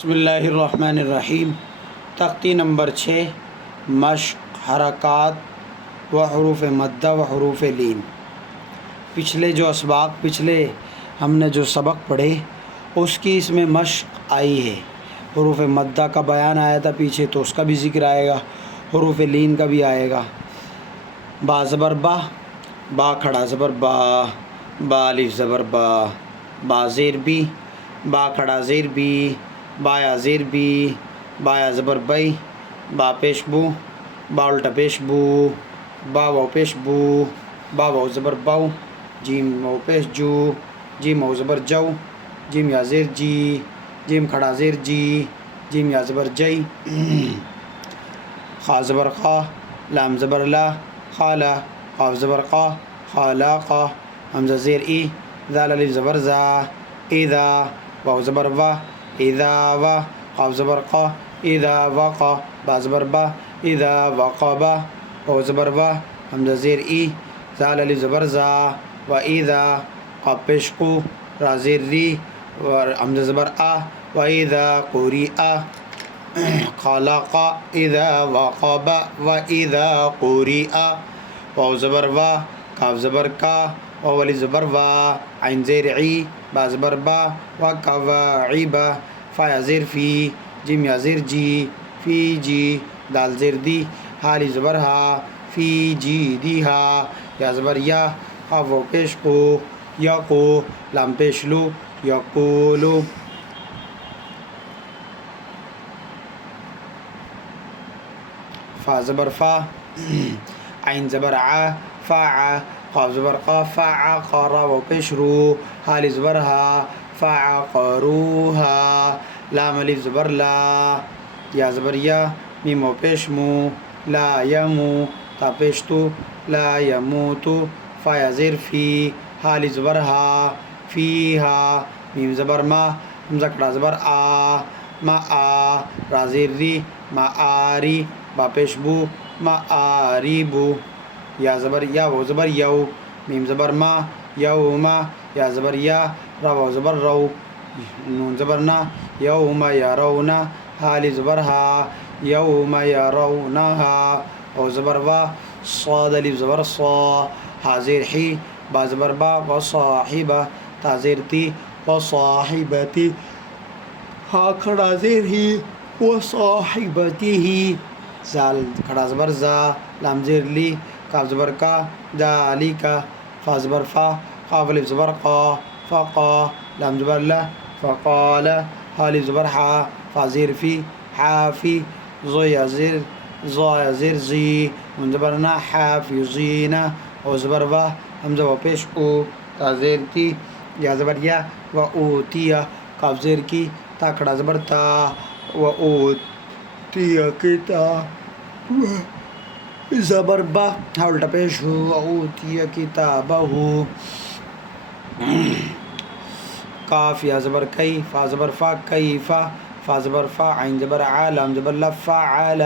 بسم اللہ الرحمن الرحیم۔ تختی نمبر 6، مشق حرکات و حروف مدہ و حروف لین۔ پچھلے ہم نے جو سبق پڑھے اس کی اس میں مشق آئی ہے۔ حروف مدہ کا بیان آیا تھا پیچھے، تو اس کا بھی ذکر آئے گا، حروف لین کا بھی آئے گا۔ با زبر با، با کھڑا زبر با، با الف زبر با، با زیر بی، با کھڑا زیر بی، بایا زیر بی، بایا زبر بئی، با پیش بو، با الٹا پیش بو، با واو پیش بو، با واو زبر باو، جیم واو پیش جو، جیم واو زبر جو، جیم یا زیر جی، جیم کھڑا زیر جی، جیم یا زبر جئی، خا زبر خا، لام زبر لا، خالا، قاف زبر قا، خالاقا، حمزہ زیر ای، ذال الف زبر زا، اذا، واو زبر وا، اذا وا، قاف زبر قا، اذا وقا، با زبر با، اذا وقبا، واو زبر وا، حمزہ زیر ای، ذال الف زبر زا، و اذا، قاف پیش قو، را زیر ری، حمزہ زبر آ، و اذا قرئ، خلق، اذا وقب، و اذا قرئ، واو زبر وا، کاف زبر کا، واو الف زبر وا، عین زیر عی، با زبر با، و کواعب، فا یا زیر فی، جیم یا زیر جی، فی جی، دال زیر دی، ہا الف زبر ہا، فی جی دی ہا، یا زبر یا، قاف واو پیش قو، یا قو، لام پیش لو، یقولو، فا زبر فا، عین زبر ع، فاع، قاف زبر قا، فاع، را واو پیش رو، ہا الف زبر ہا، فاعقروها، لام الف زبر لا، یا زبر یا، میم واو پیش مو، لا یمو، تا پیش تو، لا یموتو، فا یا زیر فی، ہا الف زبر ہا، فیہا، میم زبر ما، حمزہ کھڑا زبر آ، ما آ، را زیر ری، ما آری، با پیش بو، ما آریبو، یا زبر یا، واو زبر یو، میم زبر ما، یوما، یا زبر یا، را واو زبر رو، نون زبر نا، یوم یرونا، ہا الف زبر ہا، یوم یرونہا، واو زبر وا، صاد الف زبر صا، ہا زیر حی، با زبر با، و صاحبہ، تا زیر تی، و صاحبتی، ہا کھڑا زیر ہی، و صاحبتہ، زال کھڑا زبر زا، لام زیر لی، کاف زبر کا، ذالک، فا زبر فا، قاف الف زبر قا، فقا، لام زبر لا، فقال، ہا الف زبر ہا، فا زیر فی، حافی، زو یا زیر زی، نون زبر نا، حافظین، واو زبر وا، حمزہ واو پیش او، تا زیر تی، یا زبر یا، و اوتیا، قاف زیر کی، تا کھڑا زبر تا، و اوتیا کتاب، زبر با، ہا الٹا پیش ہو، و اوتیا کتابہ، کاف یا زبر کئی، فا زبر فا، کیفا، فا زبر فا، عین زبر ع، لام زبر لا، فعل،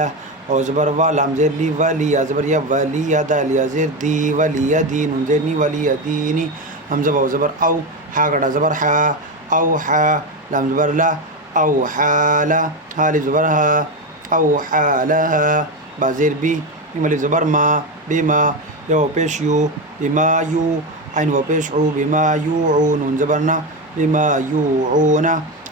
واو زبر وا، لام زیر لی، ولی، یا زبر یا، ولی، دال یا زیر دی، ولی دی، نون زیر نی، ولی دینی، حمزہ واو زبر او، ہا کھڑا زبر ہا، اوحا، لام زبر لا، اوحالا، ہا الف زبر ہا، اوحالہا، با زیر بی، میم الف زبر ما، بما، یا واو پیش یو، بما یو، عین واو پیش عو، بما یوعو، نون زبر نا، بما یوعون،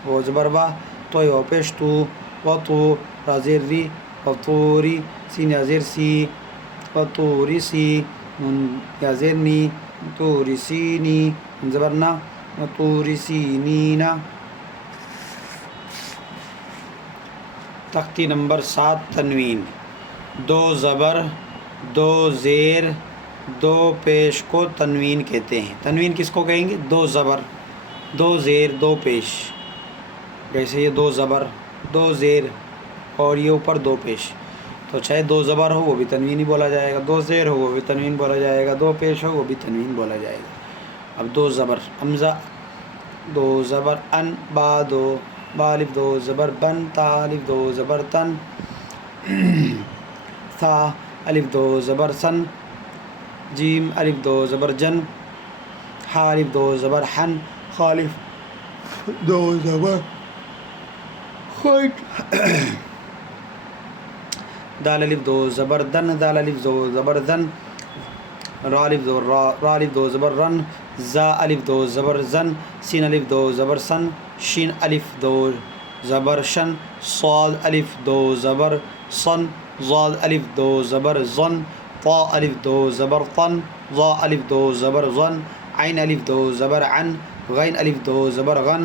واو زبر وا، تو واو پیش تو، و تو، را زیر ری، و طوری، سین یا زیر سی، و طوری سی، نون یا زیر نی، طوری سینی، نون زبر نا، و طوری سینینا۔ تختی نمبر 7، تنوین، دو زبر، دو زیر، دو پیش کو تنوین کہتے ہیں۔ تنوین کس کو کہیں گے؟ دو زبر، دو زیر، دو پیش، جیسے یہ دو زبر، دو زیر، اور یہ اوپر دو پیش، تو چاہے دو زبر ہو وہ بھی تنوین ہی بولا جائے گا، دو زیر ہو وہ بھی تنوین بولا جائے گا، دو پیش ہو وہ بھی تنوین بولا جائے گا۔ اب دو زبر، حمزہ، دو زبر ان، با دو، با الف دو زبر بن، تا الف دو زبر تن، ثا الف دو زبر سن، جیم الف دو زبر جن، ہا الف دو زبر حن، خالف دو زبر دال الف دو زبر دن، دال الف دو زبر دن، را الف دو را، را الف دو زبر رن، زا الف دو زبر زن، سین الف دو زبر سن، شین الف دو زبر شن، صاد الف دو زبر صن، ضاد الف دو زبر زن، طا الف دو زبر طن، ظا الف دو زبر ظن، عین الف دو زبر عن، غین الف دو زبر غن،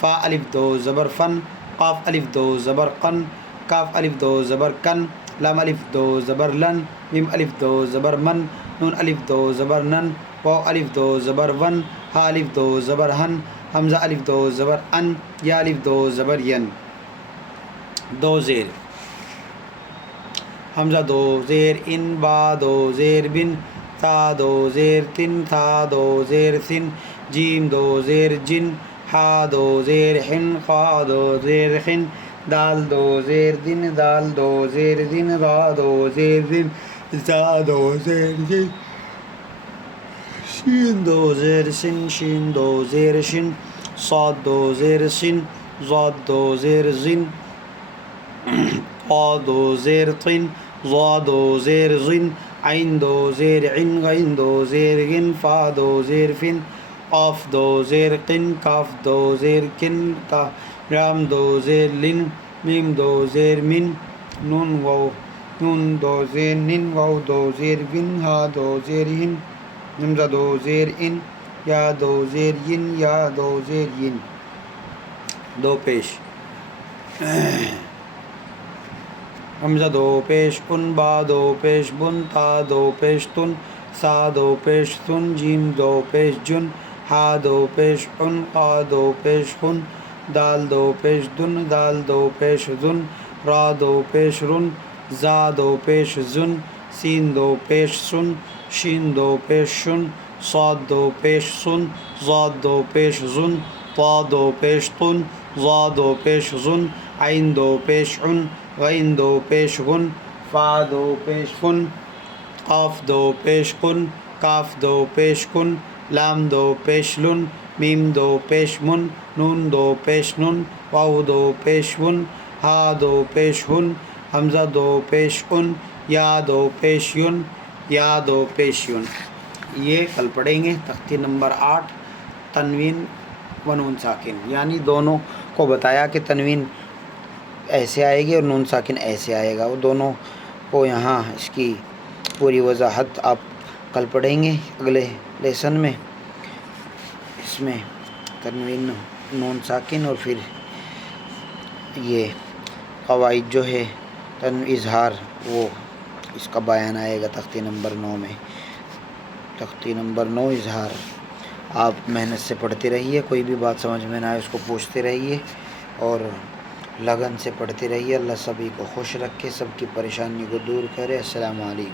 فا الف دو زبر فن، قاف الف دو زبر قن، کاف الف دو زبر کن، لام الف دو زبر لن، میم الف دو زبر من، نون الف دو زبر نن، واو الف دو زبر ون، ہا الف دو زبر ہن، حمزہ الف دو زبر ان، یا الف دو زبر ین. دو زیر حمزہ دو زیر ان، با دو زیر بن، تا دو زیر تن، تھا دو زیر سن، جیم دو زیر جن، ہا دو زیر حن، خا دو زیر خن، دال دو زیر دن، دال دو زیر دن، را دو زیر دن، زا دو زیر دن، شین دو زیر سن، شین دو زیر شن، صاد دو زیر سن، ضاد دو زیر زن، طا دو زیر طن، ظا دو زیر ظن، عین دو زیر عن، غین دو زیر غن، فا دو زیر فن، قاف دو زیر قن، کاف دو زیر کن، لام دو زیر لن، میم دو زیر من، نون واو نون دو زیر نن، واو دو زیر ون، ہا دو زیر ہن، حمزہ دو زیر ان، یا دو زیر ین، یا دو زیر ین. دو پیش حمزہ دو پیش ان، با دو پیش بن، تا دو پیش تن، سا دو پیش سن، جیم دو پیش جن، ہا دو پیش ان، قا دو پیش خن، دال دو پیش دن، دال دو پیش ذن، را دو پیش رن، زا دو پیش زن، سین دو پیش سن، شین دو پیش شن، صاد دو پیش سن، ضاد دو پیش زن، طا دو پیش طن، ظا دو پیش ظن، عین دو پیش عن، غین دو پیش غن، فا دو پیش فن، قاف دو پیش قن، کاف دو پیش کن، لام دو پیش لن، میم دو پیش من، نون دو پیش نن، واو دو پیش ون، ہا دو پیش ہن، حمزہ دو پیش ان، یا دو پیش ین، یا دو پیش ین. یہ کل پڑھیں گے. تختی نمبر 8 تنوین و نون ساکن، یعنی دونوں کو بتایا کہ تنوین ایسے آئے گی اور نون ساکن ایسے آئے گا. وہ دونوں کو یہاں اس کی پوری وضاحت آپ کل پڑھیں گے اگلے لیسن میں. اس میں تنوین نون ساکن اور پھر یہ قواعد جو ہے اظہار وہ اس کا بیان آئے گا تختی نمبر 9 میں. تختی نمبر 9 اظہار. آپ محنت سے پڑھتے رہیے، کوئی بھی بات سمجھ میں نہ آئے اس کو پوچھتے رہیے اور لگن سے پڑھتے رہیے. اللہ سبھی کو خوش رکھے، سب کی پریشانی کو دور کرے. السلام علیکم.